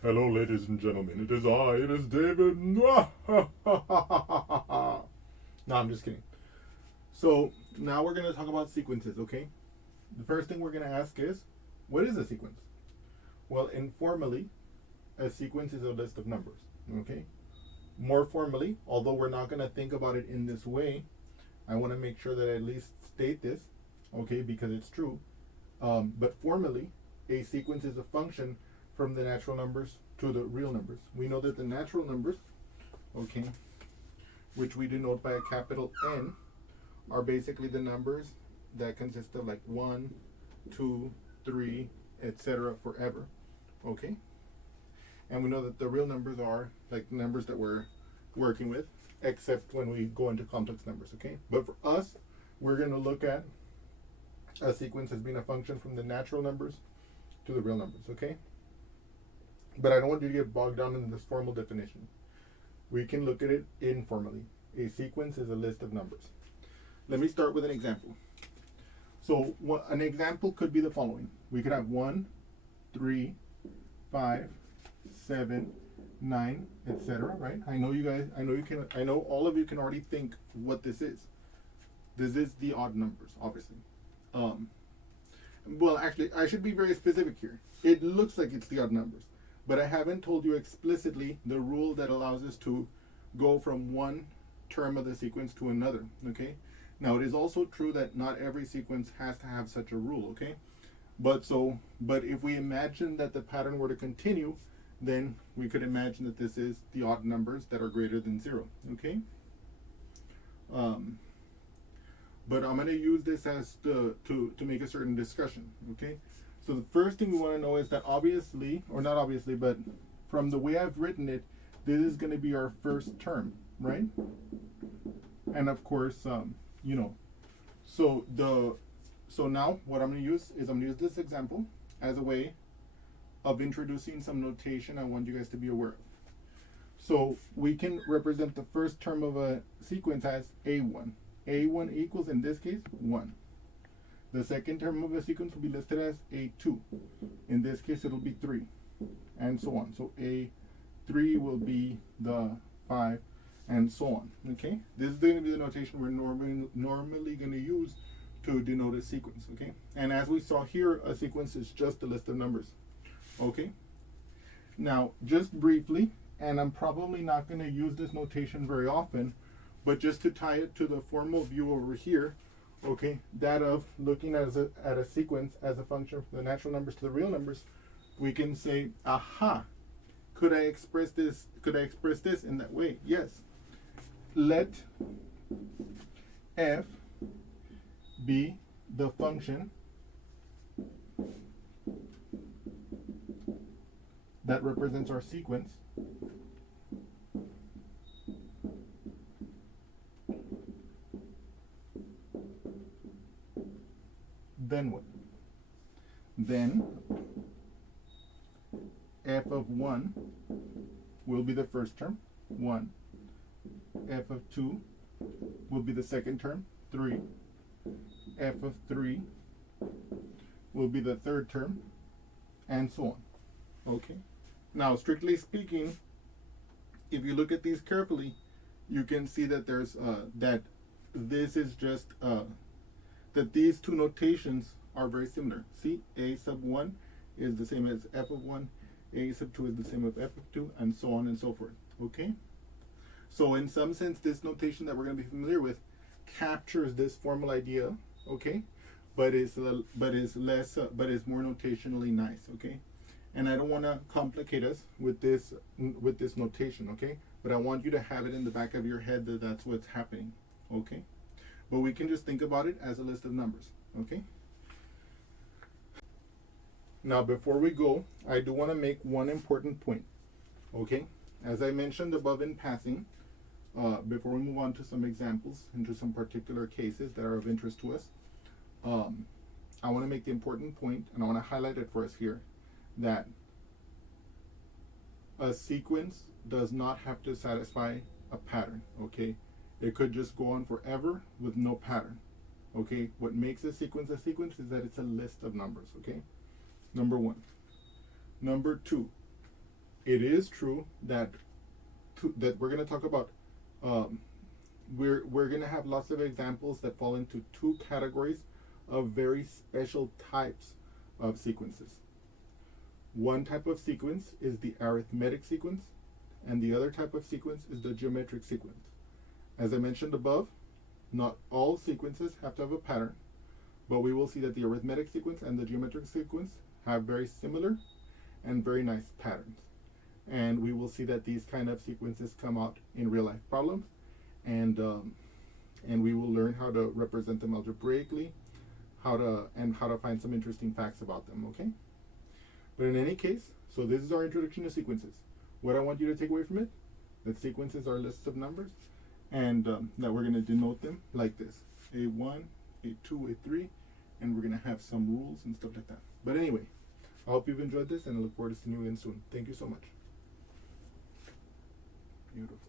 Hello, ladies and gentlemen. It is David. No, I'm just kidding. So, now we're going to talk about sequences, okay? The first thing we're going to ask is, what is a sequence? Well, informally, a sequence is a list of numbers, okay? More formally, although we're not going to think about it in this way, I want to make sure that I at least state this, okay, because it's true. But formally, a sequence is a function from the natural numbers to the real numbers. We know that the natural numbers, okay, which we denote by a capital N, are basically the numbers that consist of like 1, 2, 3, etc. forever, okay? And we know that the real numbers are like the numbers that we're working with, except when we go into complex numbers, okay? But for us, we're going to look at a sequence as being a function from the natural numbers to the real numbers, okay? But I don't want you to get bogged down in this formal definition. We can look at it informally. A sequence is a list of numbers. Let me start with an example. So an example could be the following. We could have 1, 3, 5, 7, 9, etc. Right? I know you guys, I know all of you can already think what this is. This is the odd numbers, obviously. Well, actually, I should be very specific here. It looks like it's the odd numbers, but I haven't told you explicitly the rule that allows us to go from one term of the sequence to another, okay? Now, it is also true that not every sequence has to have such a rule, okay? But if we imagine that the pattern were to continue, then we could imagine that this is the odd numbers that are greater than 0, okay? But I'm going to use this as to make a certain discussion, okay? So the first thing we want to know is that obviously, or not obviously, but from the way I've written it, this is going to be our first term, right? And of course, you know, so now what I'm going to use is I'm going to use this example as a way of introducing some notation I want you guys to be aware of. So we can represent the first term of a sequence as A1. A1 equals, in this case, 1. The second term of a sequence will be listed as A2. In this case, it'll be 3, and so on. So A3 will be the 5, and so on. Okay? This is going to be the notation we're normally going to use to denote a sequence. Okay? And as we saw here, a sequence is just a list of numbers. Okay? Now, just briefly, and I'm probably not going to use this notation very often, but just to tie it to the formal view over here, okay, that of looking at a sequence as a function from the natural numbers to the real numbers, we can say, aha, could I express this in that way? Yes. Let f be the function that represents our sequence then what? Then f of 1 will be the first term, 1. F of 2 will be the second term, 3. F of 3 will be the third term, and so on. Okay? Now, strictly speaking, if you look at these carefully, you can see that there's that this is just that these two notations are very similar. See, a sub 1 is the same as f of 1, a sub 2 is the same as f of 2, and so on and so forth. Okay? So in some sense, this notation that we're going to be familiar with captures this formal idea, okay? But is more notationally nice, okay? And I don't want to complicate us with this notation, okay? But I want you to have it in the back of your head that that's what's happening, okay? But we can just think about it as a list of numbers, okay? Now, before we go, I do want to make one important point, okay? As I mentioned above in passing, before we move on to some examples, into some particular cases that are of interest to us, I want to make the important point, and I want to highlight it for us here, that a sequence does not have to satisfy a pattern, okay? It could just go on forever with no pattern, okay? What makes a sequence is that it's a list of numbers, okay? Number 1. Number 2, it is true that we're going to talk about we're going to have lots of examples that fall into two categories of very special types of sequences. One type of sequence is the arithmetic sequence, and the other type of sequence is the geometric sequence. As I mentioned above, not all sequences have to have a pattern, but we will see that the arithmetic sequence and the geometric sequence have very similar and very nice patterns. And we will see that these kind of sequences come out in real life problems, and we will learn how to represent them algebraically, how to find some interesting facts about them. Okay. But in any case, so this is our introduction to sequences. What I want you to take away from it, that sequences are lists of numbers, and that we're going to denote them like this: A1, A2, A3, and we're going to have some rules and stuff like that. But anyway, I hope you've enjoyed this, and I look forward to seeing you again soon. Thank you so much. Beautiful.